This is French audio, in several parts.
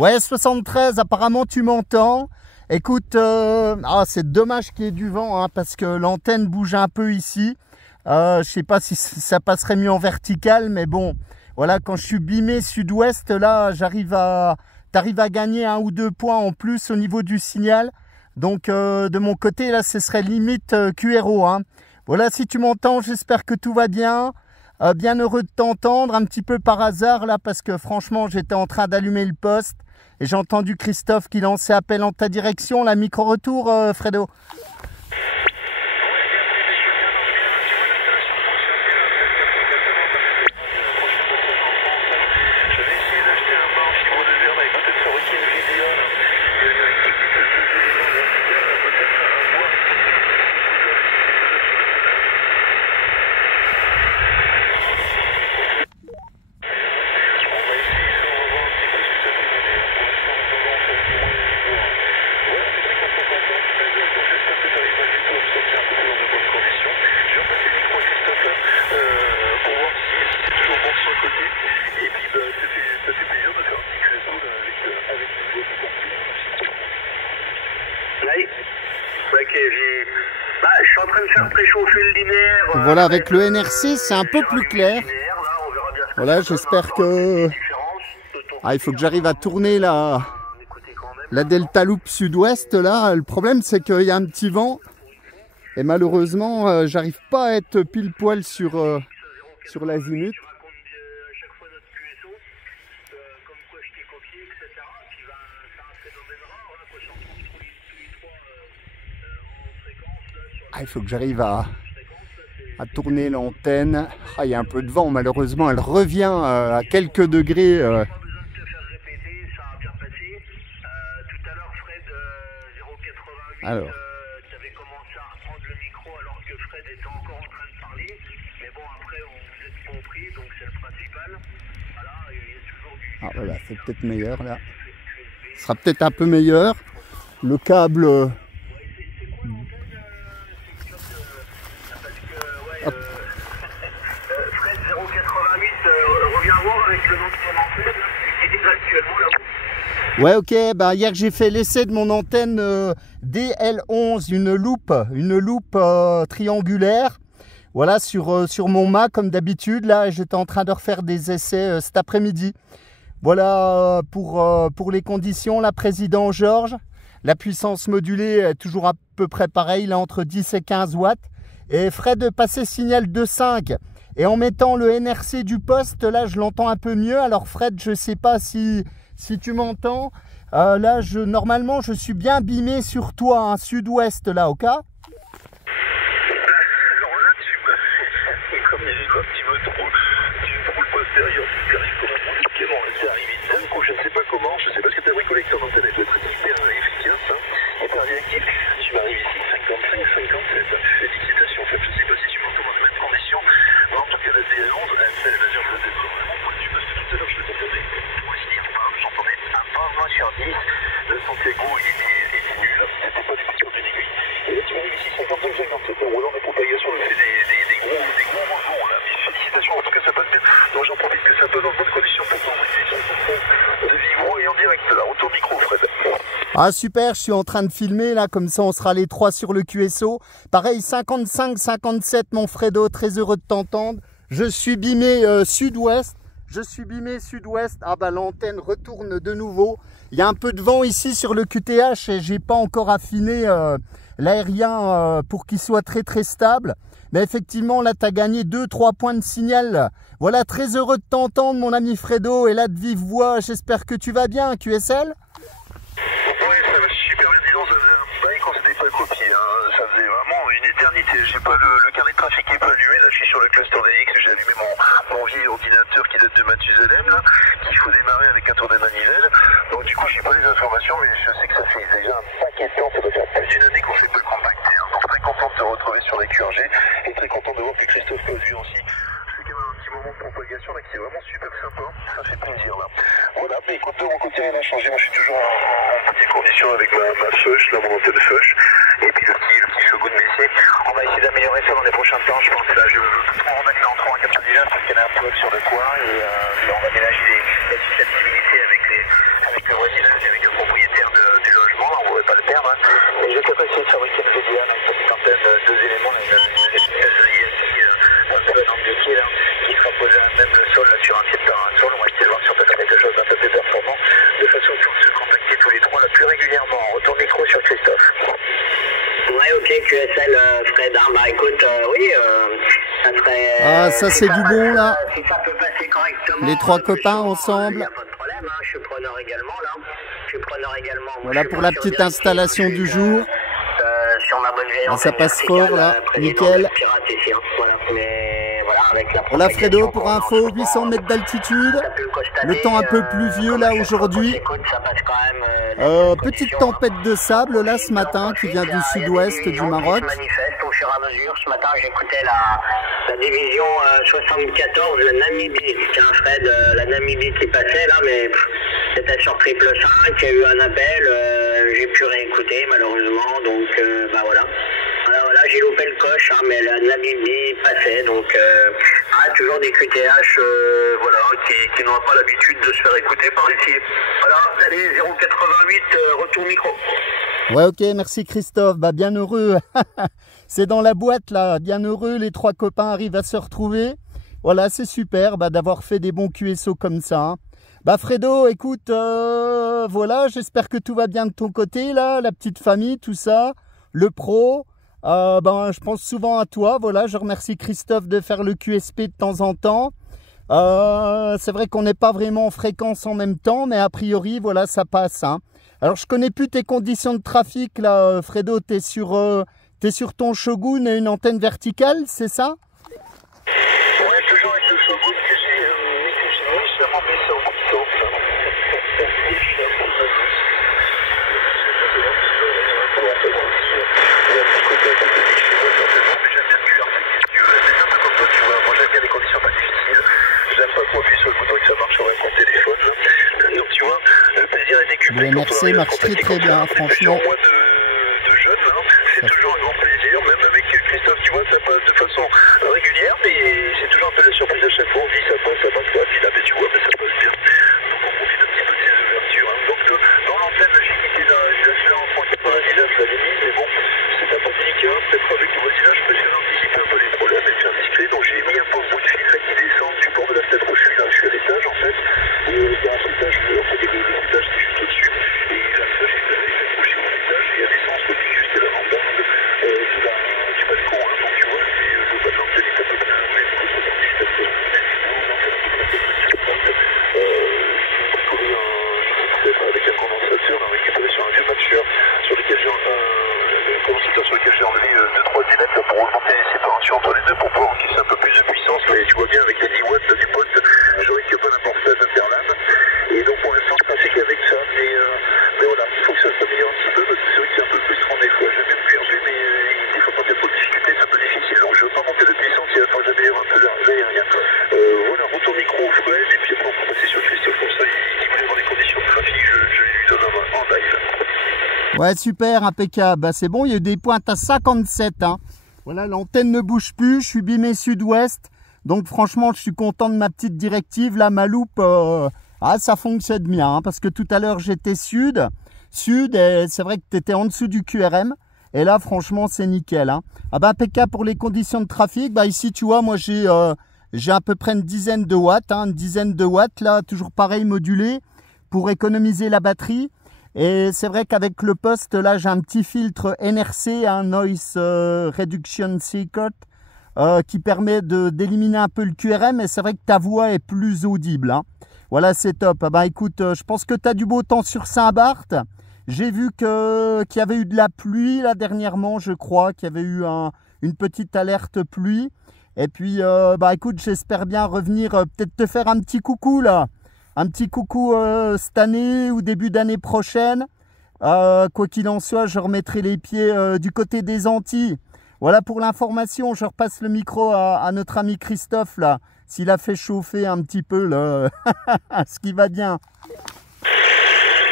Ouais, 73, apparemment tu m'entends. Écoute, c'est dommage qu'il y ait du vent, hein, parce que l'antenne bouge un peu ici. Je sais pas si ça passerait mieux en vertical, mais bon, voilà, quand je suis bimé sud-ouest, là, t'arrives à gagner 1 ou 2 points en plus au niveau du signal. Donc, de mon côté, là, ce serait limite QRO, hein. Voilà, si tu m'entends, j'espère que tout va bien. Bien heureux de t'entendre, un petit peu par hasard, là, parce que franchement, j'étais en train d'allumer le poste. Et j'ai entendu Christophe qui lançait appel en ta direction, la micro-retour, Fredo. Je suis en train de faire préchauffer le linéaire. Voilà, avec le NRC, c'est un peu plus clair. Voilà, j'espère que... il faut que j'arrive à tourner la Delta Loop sud-ouest, là. Le problème, c'est qu'il y a un petit vent. Et malheureusement, j'arrive pas à être pile poil sur l'azimut. Il faut que j'arrive à tourner l'antenne. Il y a un peu de vent, malheureusement, elle revient à quelques degrés. Alors. Tu avais commencé à reprendre le micro alors que Fred était encore en train de parler. Mais bon, après, vous êtes compris, donc c'est le principal. Voilà, il y a toujours du... Ah voilà, c'est peut-être meilleur, là. Ce sera peut-être un peu meilleur. Le câble... Fred 088 revient voir avec le nom de son antenne qui est actuellement là-haut. Ouais, ok, bah hier j'ai fait l'essai de mon antenne DL11, une loupe triangulaire. Voilà, sur mon Mac comme d'habitude, là, j'étais en train de refaire des essais cet après-midi. Voilà pour les conditions, la président Georges. La puissance modulée est toujours à peu près pareil, là, entre 10 et 15 watts. Et Fred passait signal 2.5. Et en mettant le NRC du poste, là, je l'entends un peu mieux. Alors Fred, je ne sais pas si tu m'entends. Là, normalement, je suis bien bimé sur toi, hein, sud-ouest, là, ok? Alors là, comme il y a un petit peu trop le postérieur, c'est arrivé d'un coup, je ne sais pas comment, je ne sais pas ce que tu as bricolé avec ton antenne, elle doit être hyper efficace, hein, hyper réactif. Tu m'arrives ici 55, 57, tu fais l'excitation, en fait, je ne sais pas si tu m'entends dans les mêmes conditions, mais en tout cas la DL11, elle fait la version de vraiment pointu, parce que tout à l'heure je t'entendais, j'entendais un pas 20 sur 10, le Santiago il était nul, c'était pas du tout sur une aiguille, et là tu m'arrives ici 55, 57, en roulant mes propagations, on fait des gros mouvements là, mais félicitations, en tout cas ça passe bien, donc j'en profite que ça passe dans de bonnes conditions pour t'envoyer de vivre et en direct, là, retour micro Fred. Ah super, je suis en train de filmer là, comme ça on sera les trois sur le QSO. Pareil, 55, 57 mon Fredo, très heureux de t'entendre. Je suis bimé sud-ouest. Ah bah l'antenne retourne de nouveau. Il y a un peu de vent ici sur le QTH et j'ai pas encore affiné l'aérien pour qu'il soit très très stable. Mais effectivement là tu as gagné 2-3 points de signal. Voilà, très heureux de t'entendre mon ami Fredo. Et là de vive voix, j'espère que tu vas bien, QSL. Oui, ça va super bien, disons, ça faisait un bail qu'on s'était pas copié, hein. Ça faisait vraiment une éternité. J'ai pas le carnet de trafic qui est pas allumé, là je suis sur le cluster DX, j'ai allumé mon vieil ordinateur qui date de Mathusalem, là, qu'il faut démarrer avec un tour de manivelle. Donc du coup j'ai pas les informations, mais je sais que ça fait déjà un paquet de temps, ça doit faire plus d'une année qu'on s'est pas contacté, hein. Donc très content de te retrouver sur les QRG, et très content de voir que Christophe passe vu aussi. C'est quand même un petit moment de propagation là qui est vraiment super sympa, ça fait plaisir là. Voilà, mais écoute, de mon côté rien n'a changé, moi je suis toujours en petites conditions avec ma feuche, là mon antenne feuche, et puis le petit shogun BC. On va essayer d'améliorer ça dans les prochains temps, je pense. Là je veux remettre l'entrée en 99 parce qu'il y en a un peu sur le coin, et là on va ménager la susceptibilité avec les avec le voisinage, avec le propriétaire du logement, là, on ne pourrait pas le perdre. Hein. Et j'ai capacité de fabriquer une VDA, une petite antenne, deux éléments, une espèce de Yeti, un peu à langue de pied, là, qui sera posé à même le sol, là, sur un pied de terrain sol. On va essayer de voir si on peut faire quelque chose d'un peu plus performant, de façon à se contacter tous les trois, là, plus régulièrement. Retour micro sur Christophe. Ouais, ok, QSL, Fred. Bah écoute, oui, ça serait. Ah, ça c'est du bon là. Si ça peut passer correctement. Les trois copains ensemble. Il n'y a pas de problème, hein, je suis preneur également là. Je suis preneur également. Voilà pour la petite installation du jour. Sur ma bonne vieille Ah, ça passe fort là, nickel. Voilà, mais voilà, avec la Voilà Fredo, pour info, 800 mètres d'altitude. Le temps un peu pluvieux là aujourd'hui. Petite tempête de sable là ce matin qui vient du sud-ouest du Maroc. Au fur et à mesure, ce matin j'écoutais la division 74, la Namibie. Tiens Fred, la Namibie qui passait là, mais c'était sur 555, il y a eu un appel, j'ai pu réécouter malheureusement, donc bah voilà. Voilà, j'ai loupé le coche, hein, mais la Namibie passait, donc toujours des QTH voilà, qui n'ont pas l'habitude de se faire écouter par ici. Voilà, allez, 088, retour micro. Ouais, ok, merci Christophe, bah bien heureux. C'est dans la boîte là, bien heureux, les trois copains arrivent à se retrouver. Voilà, c'est super bah, d'avoir fait des bons QSO comme ça. Hein. Bah Fredo, écoute, voilà, j'espère que tout va bien de ton côté là, la petite famille, tout ça, le pro. Ben, je pense souvent à toi, voilà, je remercie Christophe de faire le QSP de temps en temps. C'est vrai qu'on n'est pas vraiment en fréquence en même temps, mais a priori, voilà, ça passe. Hein. Alors, je connais plus tes conditions de trafic, là, Fredo, t'es sur ton Shogun et une antenne verticale, c'est ça? Ouais, toujours avec le Shogun que j'ai récemment mis sur mon sauf. Le MRC marche très bien, franchement. C'est toujours un grand plaisir, même avec Christophe, tu vois, ça passe de façon régulière, mais c'est toujours un peu la surprise à chaque fois. On dit ça passe pas, puis là, mais tu vois, mais ça passe bien. Donc on profite un petit peu de ces ouvertures. Hein. Donc dans l'antenne, j'ai quitté la en 399, la limite, mais bon, c'est un peu délicat. Peut-être avec le voisinage, je préfère anticiper un peu les problèmes et faire discret. Donc j'ai mis un pauvre bout de fil là qui descend du port de la Stade Rochelle. Là, je suis à l'étage en fait. Et il y a un étage, en fait, il y a des étages qui est juste au-dessus. Et là, j'ai accroché mon étage et il y a des sens qui est juste à la rambarde du balcon. Hein. Donc tu vois, le bas de l'antenne est à peu près 1 mètre 70 parce que avec un condensateur, on a récupéré sur un vieux matcheur sur lequel j'ai enlevé 2-3 diamètres pour augmenter les séparations entre les deux pour pouvoir encaisser un peu plus de puissance. Mais tu vois bien avec les 10 watts du poste, j'aurais que bon apportage d'interlame. Et donc pour l'instant, je pensais qu'avec ça. Mais voilà, il faut que ça s'améliore un petit peu parce que c'est vrai que c'est un peu frustrant des fois. J'aime bien perdu, mais des fois quand il y a trop de difficultés, c'est un peu difficile. Donc je ne veux pas monter de puissance, il va falloir que j'améliore un peu l'aérien. Voilà, retour micro au Fred, et puis après on va passer sur Christophe pour ça. Il voulait voir les conditions de trafic, je lui donne en live. Ouais, super, impeccable. Bah, c'est bon, il y a eu des pointes à 57. Hein. Voilà, l'antenne ne bouge plus, je suis bimé sud-ouest. Donc franchement, je suis content de ma petite directive. Là, ma loupe, ça fonctionne bien. Hein, parce que tout à l'heure, j'étais sud, et c'est vrai que tu étais en dessous du QRM. Et là, franchement, c'est nickel. Hein. Ah bah, impeccable pour les conditions de trafic. Bah, ici, tu vois, moi, j'ai à peu près une dizaine de watts. Hein, une dizaine de watts, là, toujours pareil, modulé, pour économiser la batterie. Et c'est vrai qu'avec le poste, là, j'ai un petit filtre NRC, un Noise Reduction Circuit, qui permet d'éliminer un peu le QRM. Et c'est vrai que ta voix est plus audible. Hein. Voilà, c'est top. Ah bah, écoute, je pense que tu as du beau temps sur Saint-Barth. J'ai vu qu'il y avait eu de la pluie, là, dernièrement, je crois, qu'il y avait eu une petite alerte pluie. Et puis, bah, écoute, j'espère bien revenir, peut-être te faire un petit coucou, là. Un petit coucou cette année ou début d'année prochaine. Quoi qu'il en soit, je remettrai les pieds du côté des Antilles. Voilà pour l'information. Je repasse le micro à notre ami Christophe, là. S'il a fait chauffer un petit peu, là, ce qui va bien.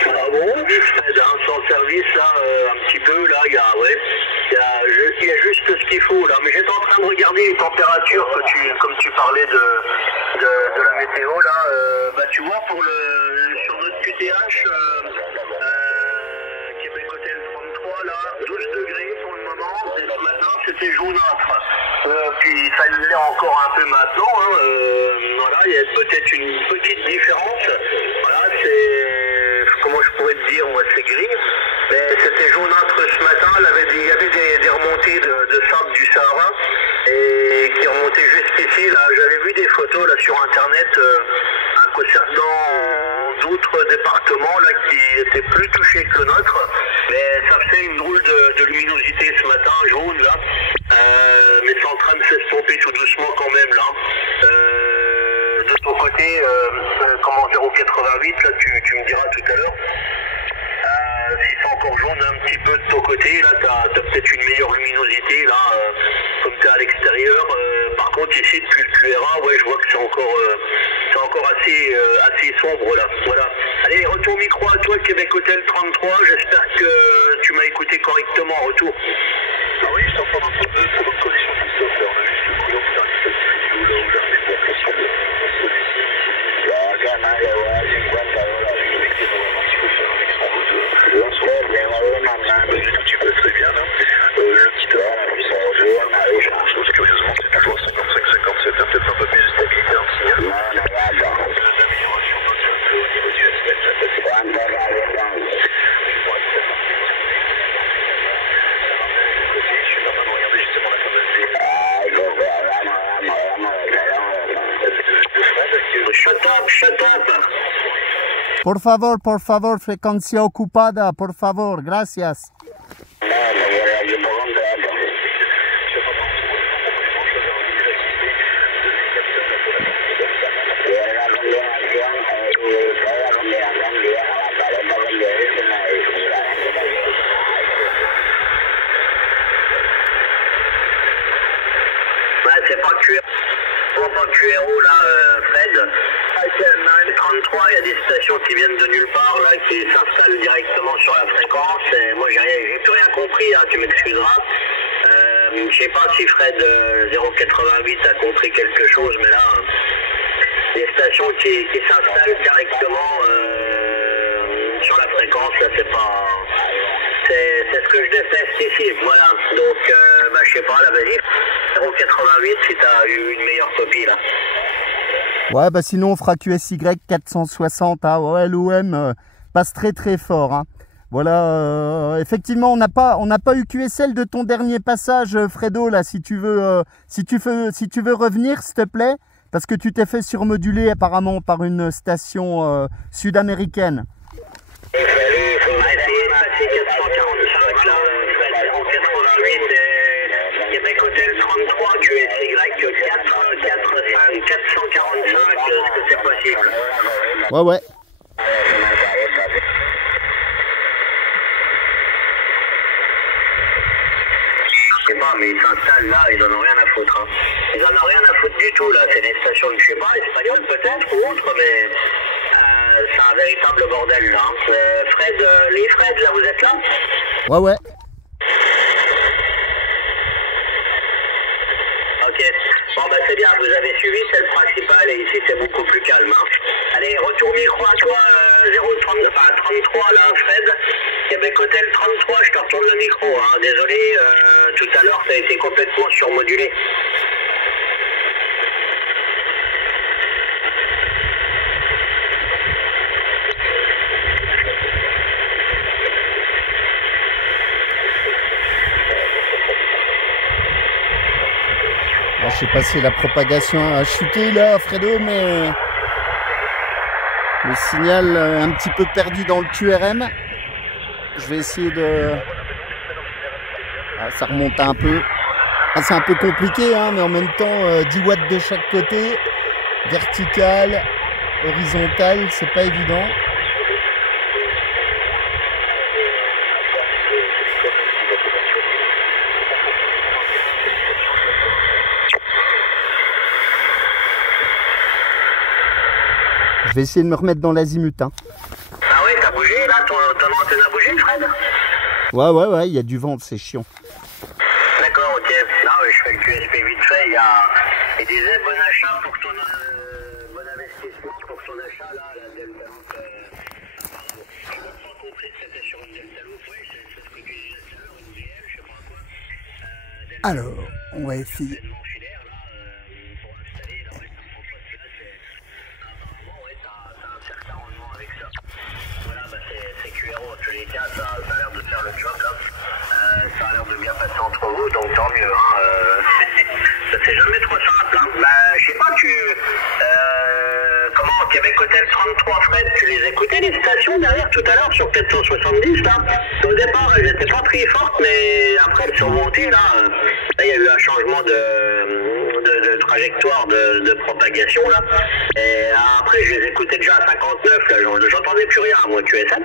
Bon, Fred, hein, sans service, là, un petit peu, là, il y a juste ce qu'il faut, là. Mais j'étais en train de regarder les températures, comme tu parlais de la météo, là. Bah, tu vois, sur notre QTH, TH, Québec Hôtel 33, là, 12 degrés pour le moment. Et ce matin, c'était jaunâtre. Puis ça l'est encore un peu maintenant. Hein, voilà, il y a peut-être une petite différence. Voilà, c'est. Comment je pourrais te dire, moi, c'est gris. Mais c'était jaunâtre ce matin. Il y avait des remontées de sable du Sahara et qui remontaient jusqu'ici. Là, j'avais vu des photos là sur internet concernant d'autres départements là qui étaient plus touchés que le nôtre. Mais ça faisait une drôle de luminosité ce matin, jaune là. Mais c'est en train de s'estomper tout doucement quand même là. De ton côté, comment 0,88 là, tu me diras tout à l'heure. Si c'est encore jaune un petit peu de ton côté, là t'as peut-être une meilleure luminosité là, comme t'es à l'extérieur. Par contre ici depuis le QRA, ouais je vois que c'est encore assez sombre là. Voilà. Allez, retour micro à toi, Québec Hôtel 33, j'espère que tu m'as écouté correctement en retour. Ah oui, je t'entends un peu de très bonne connexion Christophe, là on a juste le couillon pour faire une petite vidéo là où j'arrive pour pression de celui-ci. Tu peux très bien là. Le petit dehors, je pense curieusement c'est toujours 55-57, peut-être un peu plus de stabilité en signal. L'amélioration au niveau du SPL, ça c'est pas un je suis en train de regarder justement la fameuse Shut up! Por favor, frecuencia ocupada, por favor, gracias. C'est pas QRO là, Fred. 33, il y a des stations qui viennent de nulle part là, qui s'installent directement sur la fréquence. Et moi j'ai plus rien compris, hein, tu m'excuseras. Je sais pas si Fred 088 a compris quelque chose, mais là, des stations qui s'installent directement sur la fréquence, là c'est pas. C'est ce que je déteste ici, voilà. Donc, je sais pas, là, vas-y. 088 si t'as eu une meilleure copie, là. Ouais, bah sinon on fera QSY 460, hein. Ouais, l'OM passe très très fort, hein. Voilà, effectivement, on n'a pas eu QSL de ton dernier passage, Fredo, là, si tu veux revenir, s'il te plaît, parce que tu t'es fait surmoduler apparemment par une station sud-américaine. Québec Hôtel 33, QSY 445, 445, est-ce que c'est possible? Ouais. Je sais pas, mais ils s'installent là, ils en ont rien à foutre. Hein. Ils en ont rien à foutre du tout là, c'est des stations, je sais pas, espagnoles peut-être ou autres, mais c'est un véritable bordel là. Fred, les Fred, là vous êtes là? Ouais. Ok, bon bah c'est bien, vous avez suivi, c'est le principal et ici c'est beaucoup plus calme. Hein. Allez, retour micro à toi, 33 là, Fred. Québec Hôtel 33, je te retourne le micro. Hein. Désolé, tout à l'heure ça a été complètement surmodulé. Je sais pas si la propagation a chuté là, Fredo, mais le signal un petit peu perdu dans le QRM. Je vais essayer de... Ah, ça remonte un peu. Ah, c'est un peu compliqué, hein, mais en même temps, 10 watts de chaque côté. Vertical, horizontal, c'est pas évident. Je vais essayer de me remettre dans l'azimut. Hein. Ah ouais, t'as bougé là, ton antenne a bougé, Fred? Ouais, il y a du vent, c'est chiant. D'accord, ok. Non, mais je fais le QSP vite fait. Il disait bon achat pour ton bon investissement pour ton achat là, la Delta. Alors, on va essayer. C'est QRO, en tous les cas, ça a l'air de faire le job là. Ça a l'air de bien passer entre vous, donc tant mieux. C'est jamais trop simple. Je sais pas, comment, Québec Hôtel 33, Fred, tu les écoutais les stations derrière tout à l'heure sur 470 là? Au départ, elles n'étaient pas très fortes, mais après elles sont montées là. Là, il y a eu un changement de trajectoire de propagation là. Et après, je les écoutais déjà à 59 là, j'entendais plus rien à moi, QSM.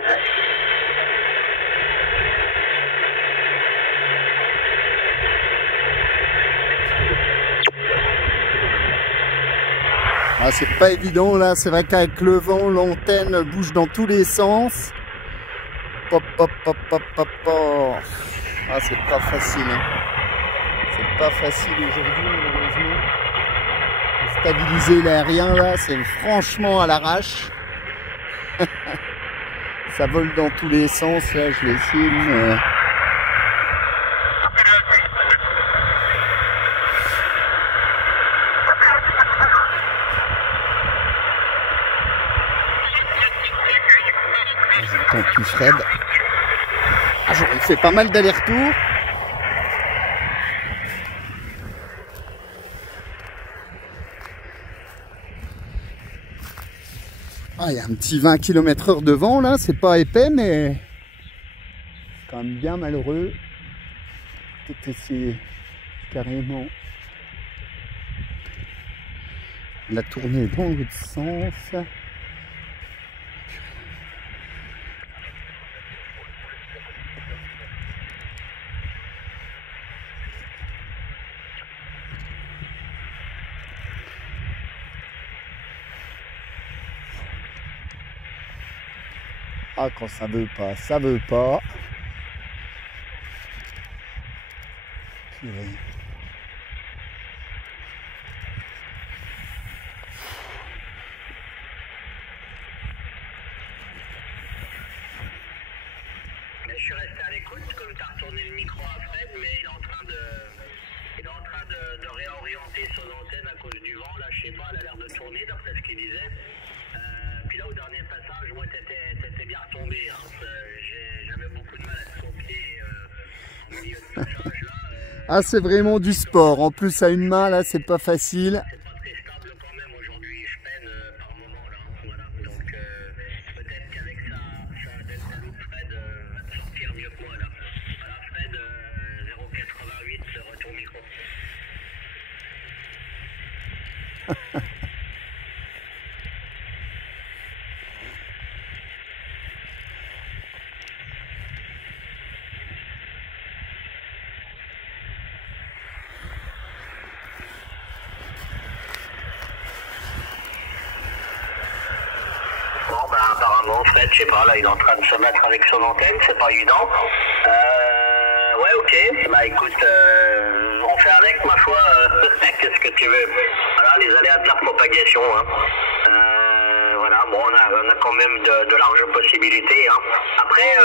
Ah, c'est pas évident là, c'est vrai qu'avec le vent, l'antenne bouge dans tous les sens. Pop, pop, pop, pop, pop, pop. Ah, c'est pas facile. Hein. C'est pas facile aujourd'hui, malheureusement. Stabiliser l'aérien là, c'est franchement à l'arrache. Ça vole dans tous les sens, là, je les filme. J'entends plus Fred. Ah, j'aurais fait pas mal d'allers-retours. Ah, il y a un petit 20 km/h de vent là, c'est pas épais, mais quand même bien malheureux. Peut-être essayer carrément la tourner dans l'autre sens. Ah, quand ça veut pas, ça veut pas. Purée. Je suis resté à l'écoute, comme tu as retourné le micro à Fred, mais il est en train de réorienter son antenne à cause du vent. Là, je sais pas, elle a l'air de tourner d'après ce qu'il disait. Puis là, au dernier passage, moi, t'étais bien retombé. J'avais beaucoup de mal à te copier en milieu de passage. Là, Ah, c'est vraiment du sport. En plus, à une main, là, c'est pas facile. c'est pas très stable quand même aujourd'hui. Je peine par moment là. Voilà. Donc peut-être qu'avec sa Delta Loop, Fred va te sortir mieux que moi là. Voilà, Fred 088, retour micro. Bon, apparemment, Fred, je sais pas, là, il est en train de se mettre avec son antenne, c'est pas évident. Ouais, ok. Écoute, on fait avec, ma foi. Qu'est-ce que tu veux? Voilà, les aléas de la propagation, hein. Voilà, bon, on a quand même de larges possibilités, hein. Après,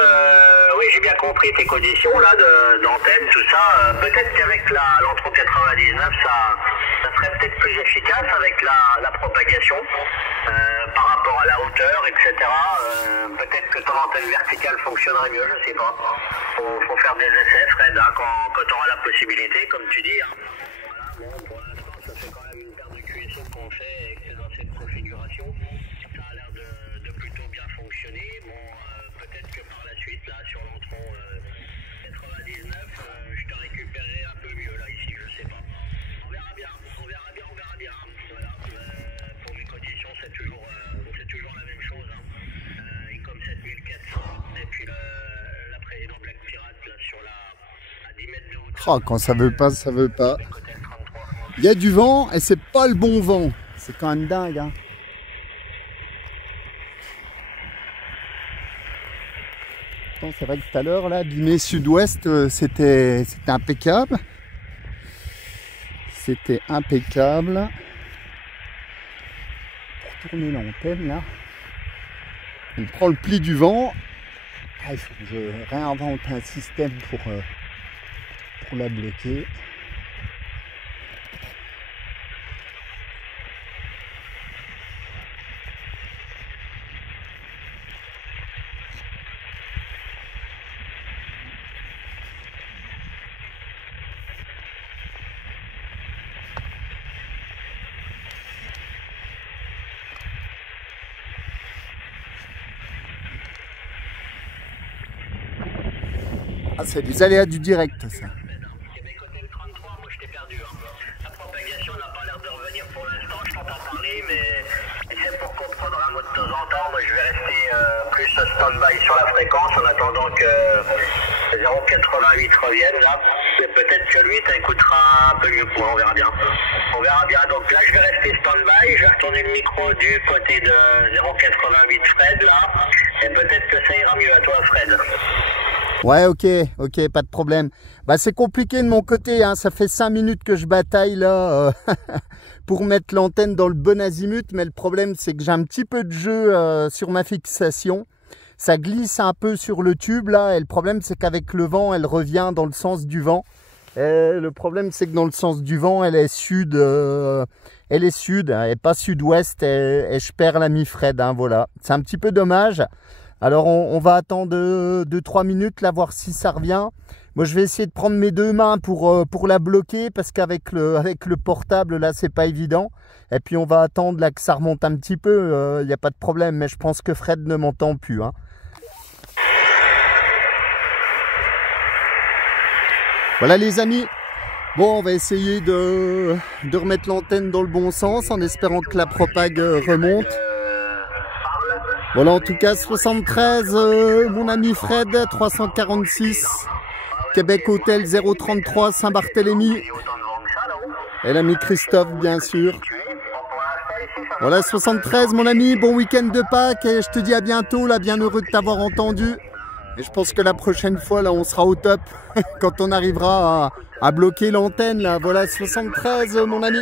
oui, j'ai bien compris tes conditions, là, d'antenne, tout ça. Peut-être qu'avec l'Antro 99, ça serait peut-être plus efficace avec la propagation. Par rapport à la hauteur, etc. Peut-être que ton antenne verticale fonctionnerait mieux, je sais pas. Faut faire des essais, Fred, hein, quand tu auras la possibilité, comme tu dis. Hein. Voilà, bon, pour l'instant, ça fait quand même une paire de QSO qu'on fait avec dans cette configuration. Ça a l'air de plutôt bien fonctionner. Bon, peut-être que par la suite, là, sur l'Antron 99, je te récupérerai un peu mieux, là, ici, je sais pas. On verra bien. Voilà, pour mes conditions, c'est toujours la même chose. Hein. Et comme 7400, et puis la précédente Black Pirate, là, à 10 mètres de hauteur. Oh, quand ça veut pas, ça veut pas. Il y a du vent et c'est pas le bon vent. C'est quand même dingue, hein. C'est vrai que tout à l'heure, là, Bimé sud-ouest, c'était impeccable. C'était impeccable. Pour tourner l'antenne, là, on prend le pli du vent Ah, il faut que je réinvente un système pour la bloquer. Ah, c'est des aléas du direct, ça. La propagation n'a pas l'air de revenir pour l'instant, je t'entends parler, mais c'est pour comprendre un mot de temps en temps. Moi, je vais rester plus stand-by sur la fréquence en attendant que 0,88 revienne là. Et peut-être que lui t'écoutera un peu mieux pour, on verra bien. On verra bien, donc là je vais rester stand-by, je vais retourner le micro du côté de 0,88 Fred là, et peut-être que ça ira mieux à toi Fred. Ouais, ok, pas de problème. Bah, c'est compliqué de mon côté, hein. Ça fait 5 minutes que je bataille là pour mettre l'antenne dans le bon azimut, mais le problème c'est que j'ai un petit peu de jeu sur ma fixation. Ça glisse un peu sur le tube là, et le problème c'est qu'avec le vent, elle revient dans le sens du vent. Et le problème c'est que dans le sens du vent, elle est sud, et pas sud-ouest, et je perds l'ami Fred, hein, voilà. C'est un petit peu dommage. Alors on va attendre 2-3 minutes là, voir si ça revient. Moi je vais essayer de prendre mes deux mains pour la bloquer, parce qu'avec le portable là c'est pas évident. Et puis on va attendre là que ça remonte un petit peu, y a pas de problème, mais je pense que Fred ne m'entend plus, hein. Voilà les amis, bon on va essayer de remettre l'antenne dans le bon sens en espérant que la propague remonte. Voilà, en tout cas 73, mon ami Fred, 346, Québec Hôtel 033 Saint-Barthélemy, et l'ami Christophe bien sûr. Voilà 73 mon ami, bon week-end de Pâques, et je te dis à bientôt, là, bien heureux de t'avoir entendu. Et je pense que la prochaine fois là on sera au top quand on arrivera à bloquer l'antenne là. Voilà 73 mon ami.